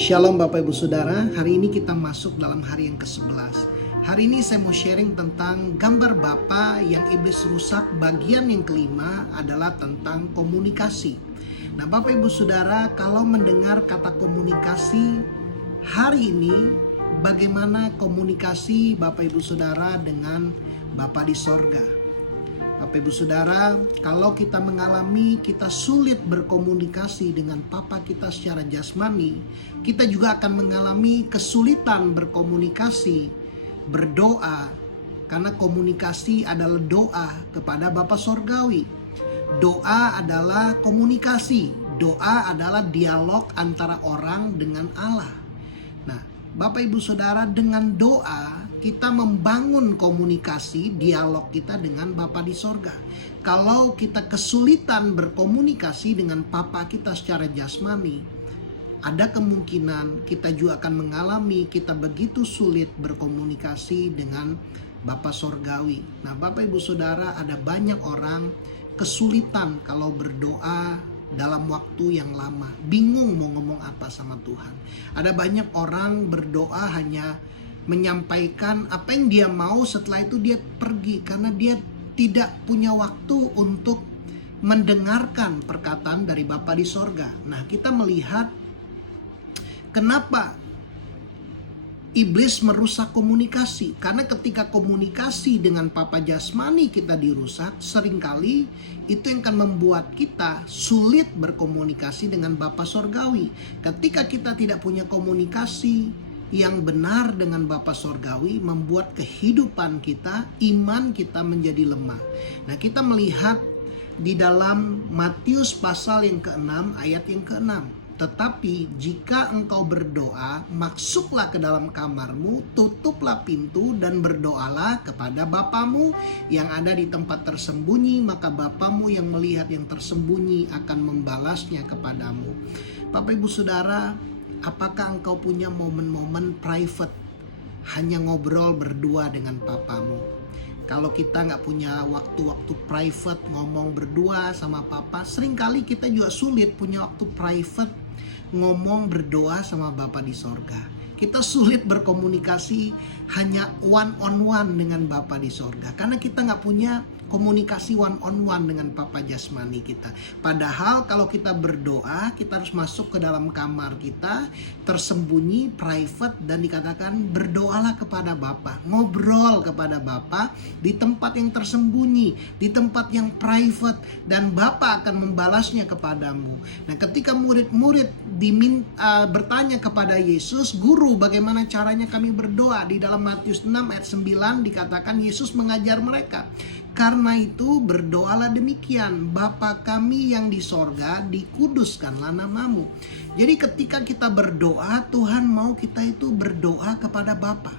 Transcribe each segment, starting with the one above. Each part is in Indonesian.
Shalom Bapak Ibu Saudara, hari ini kita masuk dalam hari yang ke-11. Hari ini saya mau sharing tentang gambar Bapa yang iblis rusak. Bagian yang kelima adalah tentang komunikasi. Nah Bapak Ibu Saudara, kalau mendengar kata komunikasi, hari ini bagaimana komunikasi Bapak Ibu Saudara dengan Bapa di sorga? Bapak Ibu Saudara, kalau kita sulit berkomunikasi dengan Papa kita secara jasmani, kita juga akan mengalami kesulitan berkomunikasi, berdoa, karena komunikasi adalah doa kepada Bapa Sorgawi. Doa adalah komunikasi, doa adalah dialog antara orang dengan Allah. Nah, Bapak Ibu Saudara, dengan doa kita membangun komunikasi, dialog kita dengan Bapa di sorga. Kalau kita kesulitan berkomunikasi dengan Papa kita secara jasmani, ada kemungkinan kita juga akan mengalami kita begitu sulit berkomunikasi dengan Bapa Sorgawi. Nah Bapak Ibu Saudara, ada banyak orang kesulitan kalau berdoa dalam waktu yang lama, bingung mau ngomong apa sama Tuhan. Ada banyak orang berdoa hanya menyampaikan apa yang dia mau, setelah itu dia pergi karena dia tidak punya waktu untuk mendengarkan perkataan dari Bapa di sorga. Nah kita melihat kenapa iblis merusak komunikasi, karena ketika komunikasi dengan Papa jasmani kita dirusak, seringkali itu yang akan membuat kita sulit berkomunikasi dengan Bapa sorgawi. Ketika kita tidak punya komunikasi yang benar dengan Bapa Sorgawi, membuat kehidupan kita, iman kita menjadi lemah. Nah kita melihat di dalam Matius pasal yang ke-6 ayat yang ke-6. Tetapi jika engkau berdoa, masuklah ke dalam kamarmu, tutuplah pintu dan berdoalah kepada Bapamu yang ada di tempat tersembunyi, maka Bapamu yang melihat yang tersembunyi akan membalasnya kepadamu. Bapak Ibu Saudara, apakah engkau punya momen-momen private, hanya ngobrol berdua dengan papamu? Kalau kita nggak punya waktu-waktu private ngomong berdua sama papa, seringkali kita juga sulit punya waktu private ngomong berdoa sama Bapa di sorga. Kita sulit berkomunikasi hanya one on one dengan Bapa di sorga, karena kita nggak punya komunikasi one on one dengan Papa jasmani kita. Padahal kalau kita berdoa, kita harus masuk ke dalam kamar kita, tersembunyi, private, dan dikatakan berdoalah kepada Bapa, ngobrol kepada Bapa di tempat yang tersembunyi, di tempat yang private, dan Bapa akan membalasnya kepadamu. Nah ketika murid-murid bertanya kepada Yesus, Guru bagaimana caranya kami berdoa? Di dalam Matius 6 ayat 9 dikatakan Yesus mengajar mereka. Karena itu berdoalah demikian, Bapa kami yang di sorga, dikuduskanlah namamu. Jadi ketika kita berdoa, Tuhan mau kita itu berdoa kepada Bapa.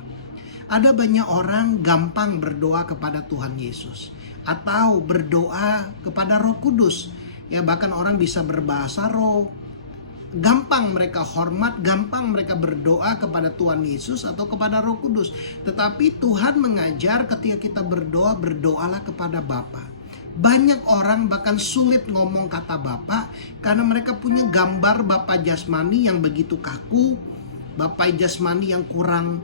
Ada banyak orang gampang berdoa kepada Tuhan Yesus, atau berdoa kepada Roh Kudus. Ya bahkan orang bisa berbahasa roh. Gampang mereka hormat, gampang mereka berdoa kepada Tuhan Yesus atau kepada Roh Kudus. Tetapi Tuhan mengajar ketika kita berdoa, berdoalah kepada Bapa. Banyak orang bahkan sulit ngomong kata Bapa karena mereka punya gambar Bapa jasmani yang begitu kaku, Bapa jasmani yang kurang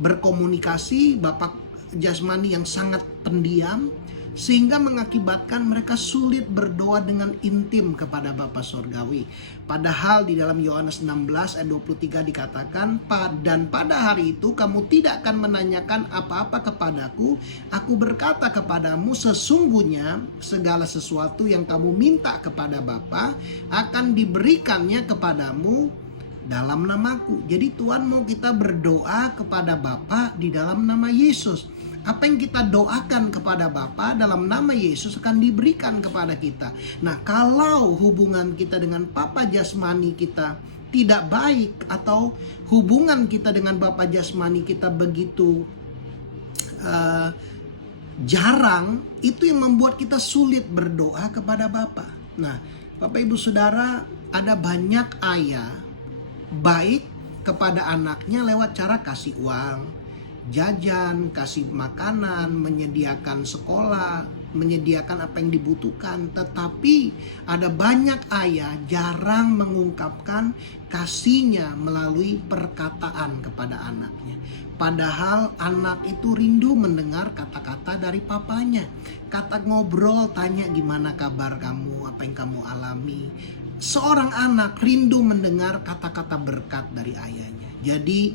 berkomunikasi, Bapa jasmani yang sangat pendiam, sehingga mengakibatkan mereka sulit berdoa dengan intim kepada Bapa Sorgawi. Padahal di dalam Yohanes 16 ayat 23 dikatakan, dan pada hari itu kamu tidak akan menanyakan apa-apa kepadaku. Aku berkata kepadamu, sesungguhnya segala sesuatu yang kamu minta kepada Bapa akan diberikannya kepadamu dalam namaku. Jadi Tuhan mau kita berdoa kepada Bapa di dalam nama Yesus. Apa yang kita doakan kepada Bapa dalam nama Yesus akan diberikan kepada kita. Nah, kalau hubungan kita dengan Papa jasmani kita tidak baik, atau hubungan kita dengan Bapa jasmani kita begitu jarang, itu yang membuat kita sulit berdoa kepada Bapa. Nah, Bapak Ibu Saudara, ada banyak ayah baik kepada anaknya lewat cara kasih uang, jajan, kasih makanan, menyediakan sekolah, menyediakan apa yang dibutuhkan. Tetapi ada banyak ayah jarang mengungkapkan kasihnya melalui perkataan kepada anaknya. Padahal anak itu rindu mendengar kata-kata dari papanya. Kata ngobrol, tanya gimana kabar kamu, apa yang kamu alami. Seorang anak rindu mendengar kata-kata berkat dari ayahnya. Jadi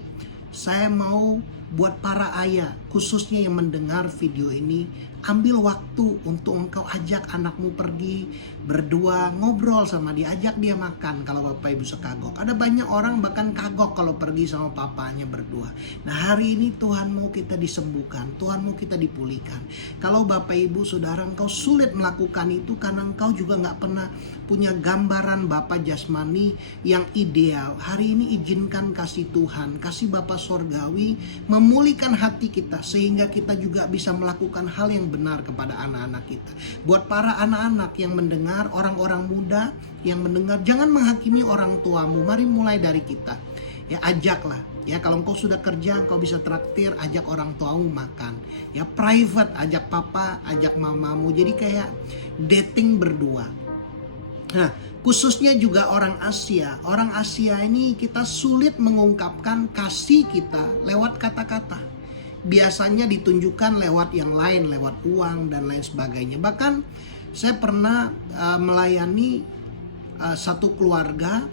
saya mau buat para ayah, khususnya yang mendengar video ini, ambil waktu untuk engkau ajak anakmu pergi berdua, ngobrol sama dia, ajak dia makan kalau Bapak Ibu sekagok. Ada banyak orang bahkan kagok kalau pergi sama papanya berdua. Nah, hari ini Tuhan mau kita disembuhkan, Tuhan mau kita dipulihkan. Kalau Bapak Ibu Saudara engkau sulit melakukan itu karena engkau juga gak pernah punya gambaran Bapa jasmani yang ideal, hari ini izinkan kasih Tuhan, kasih Bapa sorgawi memulihkan hati kita sehingga kita juga bisa melakukan hal yang benar kepada anak-anak kita. Buat para anak-anak yang mendengar, orang-orang muda yang mendengar, jangan menghakimi orang tuamu. Mari mulai dari kita. Ya, ajaklah. Ya, kalau engkau sudah kerja, engkau bisa traktir, ajak orang tuamu makan. Ya, private, ajak papa, ajak mamamu. Jadi kayak dating berdua. Nah, khususnya juga orang Asia. Orang Asia ini kita sulit mengungkapkan kasih kita lewat kata-kata. Biasanya ditunjukkan lewat yang lain, lewat uang dan lain sebagainya. Bahkan saya pernah melayani satu keluarga,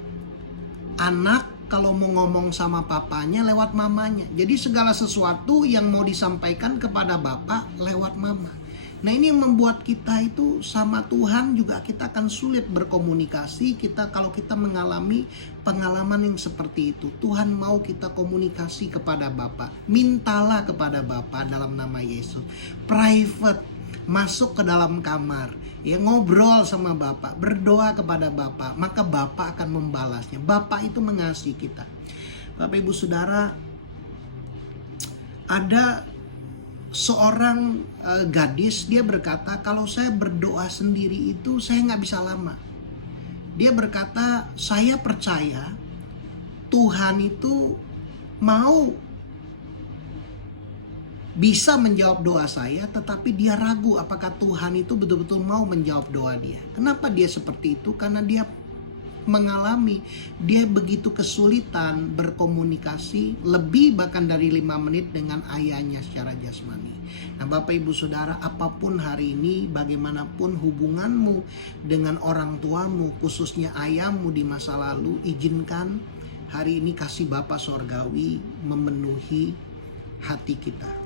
anak kalau mau ngomong sama papanya lewat mamanya. Jadi segala sesuatu yang mau disampaikan kepada bapak lewat mama. Nah, ini yang membuat kita itu sama Tuhan juga kita akan sulit berkomunikasi. Kalau kita mengalami pengalaman yang seperti itu, Tuhan mau kita komunikasi kepada Bapa. Mintalah kepada Bapa dalam nama Yesus. Private, masuk ke dalam kamar, ya, ngobrol sama Bapa, berdoa kepada Bapa, maka Bapa akan membalasnya. Bapa itu mengasihi kita. Bapak Ibu Saudara, ada seorang gadis, dia berkata, kalau saya berdoa sendiri itu saya nggak bisa lama. Dia berkata, saya percaya Tuhan itu mau bisa menjawab doa saya, tetapi dia ragu apakah Tuhan itu betul-betul mau menjawab doa dia. Kenapa dia seperti itu? Karena dia mengalami, dia begitu kesulitan berkomunikasi lebih bahkan dari 5 menit dengan ayahnya secara jasmani. Nah, Bapak Ibu Saudara, apapun hari ini, bagaimanapun hubunganmu dengan orang tuamu, khususnya ayahmu di masa lalu, izinkan hari ini kasih Bapa sorgawi memenuhi hati kita.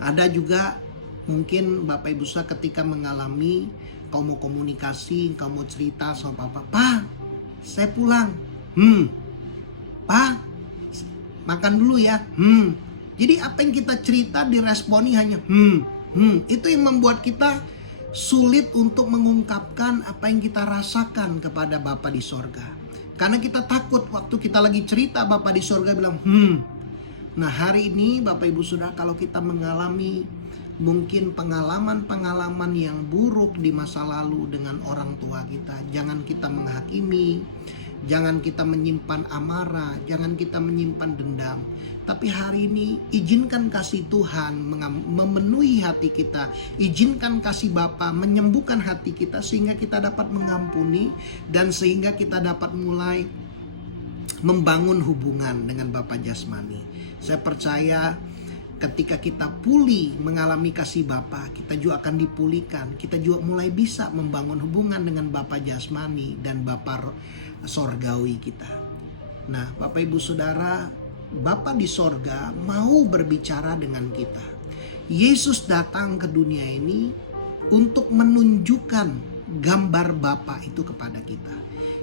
Ada juga mungkin Bapak Ibu Saudara ketika mengalami, kau mau komunikasi, kau mau cerita sama papa, "Pak, saya pulang." "Pak, makan dulu ya." Jadi apa yang kita cerita diresponi hanya Itu yang membuat kita sulit untuk mengungkapkan apa yang kita rasakan kepada Bapa di sorga. Karena kita takut waktu kita lagi cerita, Bapa di sorga bilang Nah, hari ini Bapak Ibu Saudara, kalau kita mengalami mungkin pengalaman-pengalaman yang buruk di masa lalu dengan orang tua kita, jangan kita menghakimi, jangan kita menyimpan amarah, jangan kita menyimpan dendam. Tapi hari ini izinkan kasih Tuhan memenuhi hati kita, izinkan kasih Bapa menyembuhkan hati kita sehingga kita dapat mengampuni dan sehingga kita dapat mulai membangun hubungan dengan Bapa jasmani. Saya percaya ketika kita pulih mengalami kasih Bapa, kita juga akan dipulihkan. Kita juga mulai bisa membangun hubungan dengan Bapa jasmani dan Bapa sorgawi kita. Nah, Bapak Ibu Saudara, Bapa di sorga mau berbicara dengan kita. Yesus datang ke dunia ini untuk menunjukkan gambar Bapa itu kepada kita.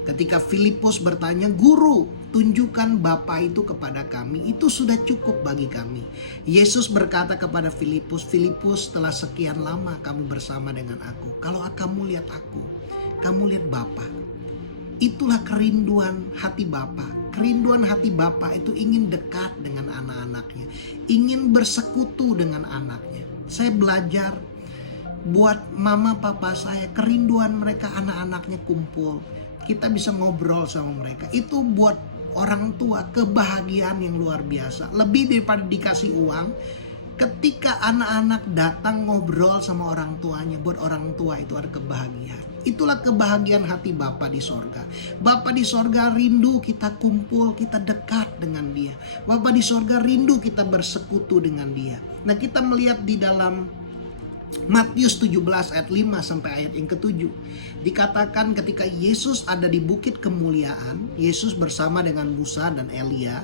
Ketika Filipus bertanya, "Guru, tunjukkan Bapa itu kepada kami, itu sudah cukup bagi kami." Yesus berkata kepada Filipus, "Filipus, setelah sekian lama kamu bersama dengan aku. Kalau kamu lihat aku, kamu lihat Bapa." Itulah kerinduan hati Bapa. Kerinduan hati Bapa itu ingin dekat dengan anak-anaknya, ingin bersekutu dengan anaknya. Saya belajar buat mama papa saya, kerinduan mereka anak-anaknya kumpul. Kita bisa ngobrol sama mereka. Itu buat orang tua kebahagiaan yang luar biasa. Lebih daripada dikasih uang, Ketika anak-anak datang ngobrol sama orang tuanya, buat orang tua itu ada kebahagiaan. Itulah kebahagiaan hati Bapa di sorga. Bapa di sorga rindu kita kumpul, kita dekat dengan Dia. Bapa di sorga rindu kita bersekutu dengan Dia. Nah, kita melihat di dalam Matius 17 ayat 5 sampai ayat yang ke-7. Dikatakan ketika Yesus ada di bukit kemuliaan, Yesus bersama dengan Musa dan Elia,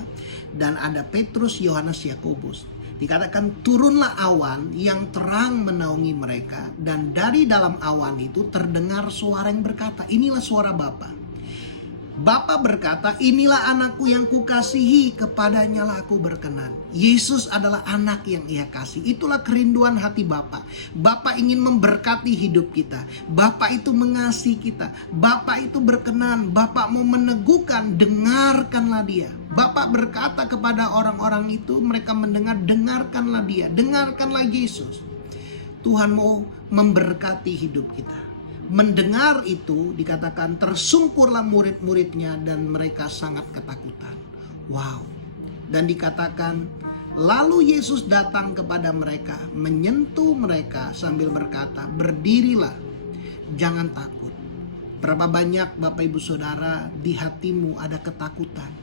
dan ada Petrus, Yohanes, Yakobus. Dikatakan turunlah awan yang terang menaungi mereka, dan dari dalam awan itu terdengar suara yang berkata, inilah suara Bapa. Bapa berkata, inilah anakku yang kukasihi, kepadanya lah aku berkenan. Yesus adalah anak yang Ia kasih. Itulah kerinduan hati Bapa. Bapa ingin memberkati hidup kita. Bapa itu mengasihi kita. Bapa itu berkenan. Bapa mau meneguhkan, dengarkanlah Dia. Bapa berkata kepada orang-orang itu, mereka mendengar, dengarkanlah Dia. Dengarkanlah Yesus. Tuhan mau memberkati hidup kita. Mendengar itu dikatakan tersungkurlah murid-muridnya dan mereka sangat ketakutan. Wow. Dan dikatakan lalu Yesus datang kepada mereka, menyentuh mereka sambil berkata, berdirilah, jangan takut. Berapa banyak Bapak Ibu Saudara di hatimu ada ketakutan.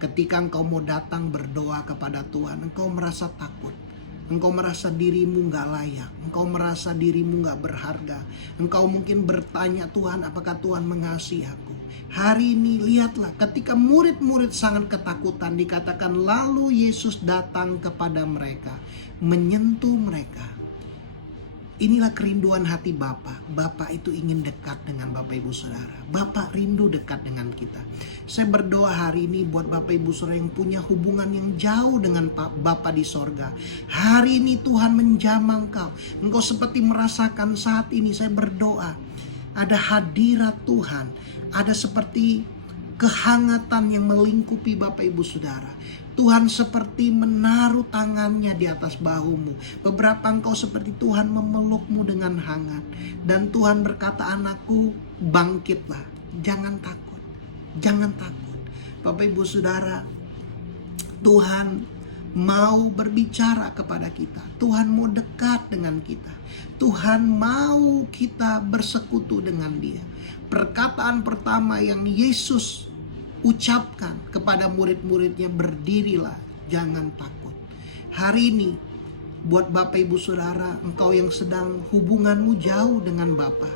Ketika engkau mau datang berdoa kepada Tuhan, engkau merasa takut. Engkau merasa dirimu gak layak. Engkau merasa dirimu gak berharga. Engkau mungkin bertanya, Tuhan, apakah Tuhan mengasihi aku? Hari ini lihatlah, ketika murid-murid sangat ketakutan, dikatakan lalu Yesus datang kepada mereka, menyentuh mereka. Inilah kerinduan hati Bapa. Bapa itu ingin dekat dengan Bapak Ibu Saudara. Bapa rindu dekat dengan kita. Saya berdoa hari ini buat Bapak Ibu Saudara yang punya hubungan yang jauh dengan Bapa di sorga. Hari ini Tuhan menjamah engkau. Engkau seperti merasakan saat ini saya berdoa. Ada hadirat Tuhan. Ada seperti kehangatan yang melingkupi Bapak Ibu Saudara. Tuhan seperti menaruh tangannya di atas bahumu. Beberapa engkau seperti Tuhan memelukmu dengan hangat. Dan Tuhan berkata, anakku, bangkitlah. Jangan takut. Jangan takut. Bapak Ibu Saudara, Tuhan mau berbicara kepada kita. Tuhan mau dekat dengan kita. Tuhan mau kita bersekutu dengan Dia. Perkataan pertama yang Yesus ucapkan kepada murid-muridnya, berdirilah, jangan takut. Hari ini buat Bapak Ibu Saudara, engkau yang sedang hubunganmu jauh dengan Bapa,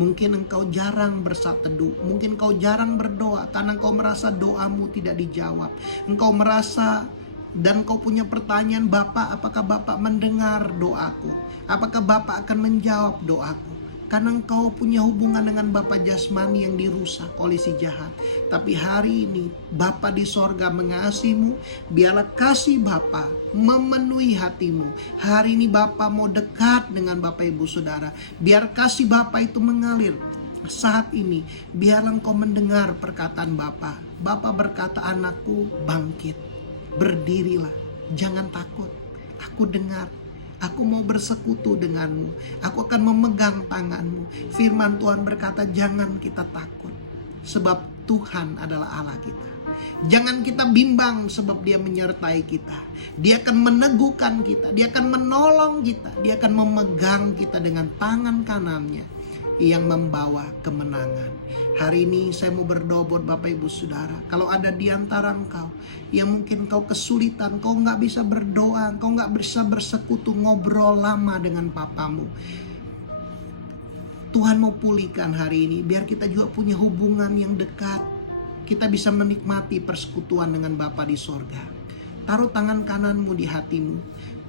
mungkin engkau jarang bersat teduh, mungkin engkau jarang berdoa karena engkau merasa doamu tidak dijawab. Engkau merasa dan engkau punya pertanyaan, Bapak, apakah Bapak mendengar doaku? Apakah Bapak akan menjawab doaku? Karena engkau punya hubungan dengan Bapa jasmani yang dirusak oleh si jahat. Tapi hari ini Bapa di sorga mengasihimu. Biarlah kasih Bapa memenuhi hatimu. Hari ini Bapa mau dekat dengan Bapak Ibu Saudara. Biar kasih Bapa itu mengalir. Saat ini biarlah engkau mendengar perkataan Bapa. Bapa berkata, anakku, bangkit. Berdirilah. Jangan takut. Aku dengar. Aku mau bersekutu denganmu. Aku akan memegang tanganmu. Firman Tuhan berkata, jangan kita takut. Sebab Tuhan adalah Allah kita. Jangan kita bimbang sebab Dia menyertai kita. Dia akan meneguhkan kita. Dia akan menolong kita. Dia akan memegang kita dengan tangan kanannya yang membawa kemenangan. Hari ini saya mau berdoa buat Bapak Ibu Saudara. Kalau ada di antara engkau yang mungkin kau kesulitan, kau gak bisa berdoa, kau gak bisa bersekutu, ngobrol lama dengan papamu, Tuhan mau pulihkan hari ini. Biar kita juga punya hubungan yang dekat. Kita bisa menikmati persekutuan dengan Bapa di sorga. Taruh tangan kananmu di hatimu.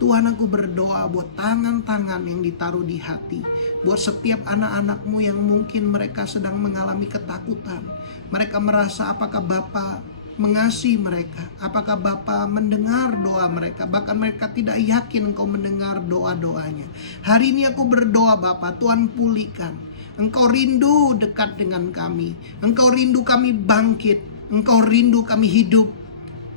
Tuhan, aku berdoa buat tangan-tangan yang ditaruh di hati. Buat setiap anak-anakmu yang mungkin mereka sedang mengalami ketakutan. Mereka merasa apakah Bapa mengasihi mereka. Apakah Bapa mendengar doa mereka. Bahkan mereka tidak yakin Engkau mendengar doa-doanya. Hari ini aku berdoa Bapa, Tuhan pulihkan. Engkau rindu dekat dengan kami. Engkau rindu kami bangkit. Engkau rindu kami hidup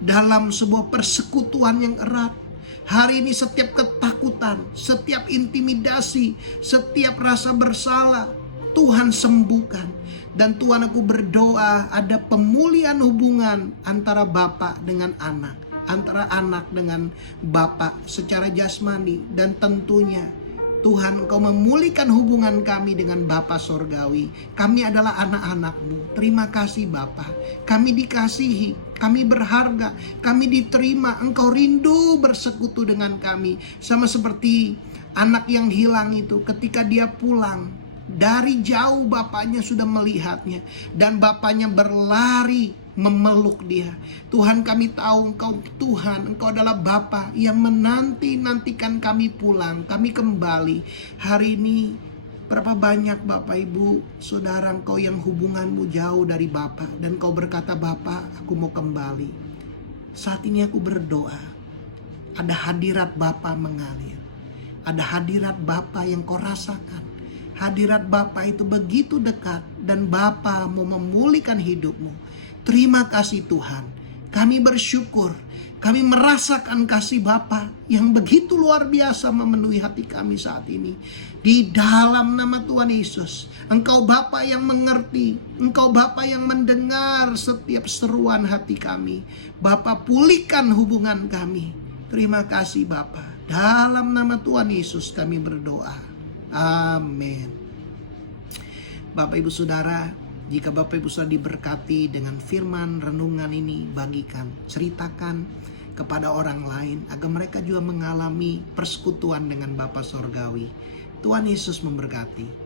dalam sebuah persekutuan yang erat. Hari ini setiap ketakutan, setiap intimidasi, setiap rasa bersalah, Tuhan sembuhkan. Dan Tuhan, aku berdoa ada pemulihan hubungan antara Bapa dengan anak. antara anak dengan Bapa secara jasmani. Dan tentunya Tuhan, Engkau memulihkan hubungan kami dengan Bapa Sorgawi. Kami adalah anak-anak-Mu. Terima kasih Bapa. Kami dikasihi, kami berharga, kami diterima. Engkau rindu bersekutu dengan kami. Sama seperti anak yang hilang itu, ketika dia pulang, dari jauh bapaknya sudah melihatnya. Dan bapaknya berlari memeluk dia. Tuhan, kami tahu Engkau Tuhan, Engkau adalah Bapa yang menanti-nantikan kami pulang, kami kembali. Hari ini berapa banyak Bapak Ibu Saudara Engkau yang hubunganmu jauh dari Bapa, dan Engkau berkata, Bapa, aku mau kembali. Saat ini aku berdoa, ada hadirat Bapa mengalir, ada hadirat Bapa yang kau rasakan. Hadirat Bapa itu begitu dekat, dan Bapa mau memulihkan hidupmu. Terima kasih Tuhan. Kami bersyukur. Kami merasakan kasih Bapa yang begitu luar biasa memenuhi hati kami saat ini. Di dalam nama Tuhan Yesus, Engkau Bapa yang mengerti. Engkau Bapa yang mendengar setiap seruan hati kami. Bapa, pulihkan hubungan kami. Terima kasih Bapa. Dalam nama Tuhan Yesus kami berdoa. Amin. Bapak Ibu Saudara, jika Bapak Ibu Saudara diberkati dengan firman renungan ini, bagikan, ceritakan kepada orang lain agar mereka juga mengalami persekutuan dengan Bapa Sorgawi. Tuhan Yesus memberkati.